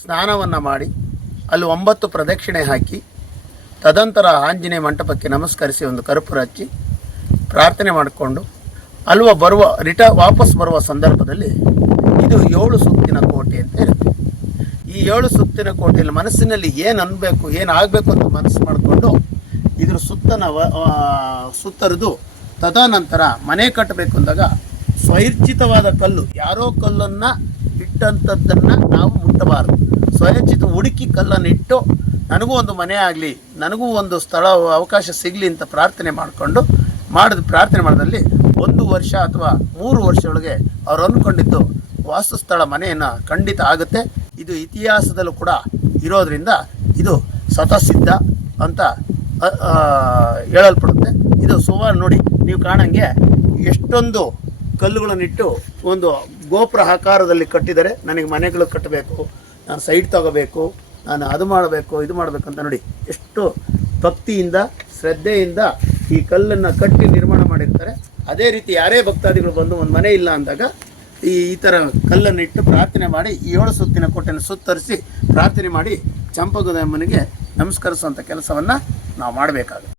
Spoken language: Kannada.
ಸ್ನಾನವನ್ನು ಮಾಡಿ ಅಲ್ಲಿ ಒಂಬತ್ತು ಪ್ರದಕ್ಷಿಣೆ ಹಾಕಿ ತದಂತರ ಆಂಜನೇಯ ಮಂಟಪಕ್ಕೆ ನಮಸ್ಕರಿಸಿ ಒಂದು ಕರ್ಪೂರ ಹಚ್ಚಿ ಪ್ರಾರ್ಥನೆ ಮಾಡಿಕೊಂಡು ಅಲ್ವ ಬರುವ ರಿಟ ವಾಪಸ್ ಬರುವ ಸಂದರ್ಭದಲ್ಲಿ ಇದು ಏಳು ಸುತ್ತಿನ ಕೋಟೆ ಅಂತ ಇರುತ್ತೆ. ಈ ಏಳು ಸುತ್ತಿನ ಕೋಟೆಯಲ್ಲಿ ಮನಸ್ಸಿನಲ್ಲಿ ಏನು ಅನ್ಬೇಕು, ಏನು ಆಗಬೇಕು ಅಂತ ಮನಸ್ಸು ಮಾಡಿಕೊಂಡು ಇದ್ರ ಸುತ್ತನ ಸುತ್ತರಿದು ತದನಂತರ ಮನೆ ಕಟ್ಟಬೇಕು ಅಂದಾಗ ಸ್ವೈರ್ಚಿತವಾದ ಕಲ್ಲು. ಯಾರೋ ಕಲ್ಲನ್ನು ಇಟ್ಟಂಥದ್ದನ್ನು ನಾವು ಮುಟ್ಟಬಾರದು. ಸ್ವಯಚಿತ ಹುಡುಕಿ ಕಲ್ಲನ್ನು ಇಟ್ಟು ನನಗೂ ಒಂದು ಮನೆ ಆಗಲಿ, ನನಗೂ ಒಂದು ಸ್ಥಳ, ಅವಕಾಶ ಸಿಗಲಿ ಅಂತ ಪ್ರಾರ್ಥನೆ ಮಾಡಿಕೊಂಡು, ಮಾಡಿದ ಪ್ರಾರ್ಥನೆ ಮಾಡಿದಲ್ಲಿ ಒಂದು ವರ್ಷ ಅಥವಾ ಮೂರು ವರ್ಷದೊಳಗೆ ಅವ್ರು ಅಂದ್ಕೊಂಡಿದ್ದು ವಾಸ್ತುಸ್ಥಳ ಮನೆಯನ್ನು ಖಂಡಿತ ಆಗುತ್ತೆ. ಇದು ಇತಿಹಾಸದಲ್ಲೂ ಕೂಡ ಇರೋದರಿಂದ ಇದು ಸ್ವತಃಸಿದ್ಧ ಅಂತ ಹೇಳಲ್ಪಡುತ್ತೆ. ಇದು ಸುಮಾರು ನೋಡಿ, ನೀವು ಕಾಣಂಗೆ ಎಷ್ಟೊಂದು ಕಲ್ಲುಗಳನ್ನಿಟ್ಟು ಒಂದು ಗೋಪುರ ಆಕಾರದಲ್ಲಿ ಕಟ್ಟಿದರೆ ನನಗೆ ಮನೆಗಳು ಕಟ್ಟಬೇಕು, ನಾನು ಸೈಟ್ ತಗೋಬೇಕು, ನಾನು ಅದು ಮಾಡಬೇಕು, ಇದು ಮಾಡಬೇಕು ಅಂತ ನೋಡಿ ಎಷ್ಟು ಭಕ್ತಿಯಿಂದ, ಶ್ರದ್ಧೆಯಿಂದ ಈ ಕಲ್ಲನ್ನು ಕಟ್ಟಿ ನಿರ್ಮಾಣ ಮಾಡಿರ್ತಾರೆ. ಅದೇ ರೀತಿ ಯಾರೇ ಭಕ್ತಾದಿಗಳು ಬಂದು ಒಂದು ಮನೆ ಇಲ್ಲ ಅಂದಾಗ ಈ ಈ ಥರ ಕಲ್ಲನ್ನು ಇಟ್ಟು ಪ್ರಾರ್ಥನೆ ಮಾಡಿ ಏಳು ಸುತ್ತಿನ ಕೋಟೆಯನ್ನು ಸುತ್ತರಿಸಿ ಪ್ರಾರ್ಥನೆ ಮಾಡಿ ಚಂಪಗದ ಅಮ್ಮನಿಗೆ ನಮಸ್ಕರಿಸುವಂಥ ಕೆಲಸವನ್ನು ನಾವು ಮಾಡಬೇಕಾಗುತ್ತೆ.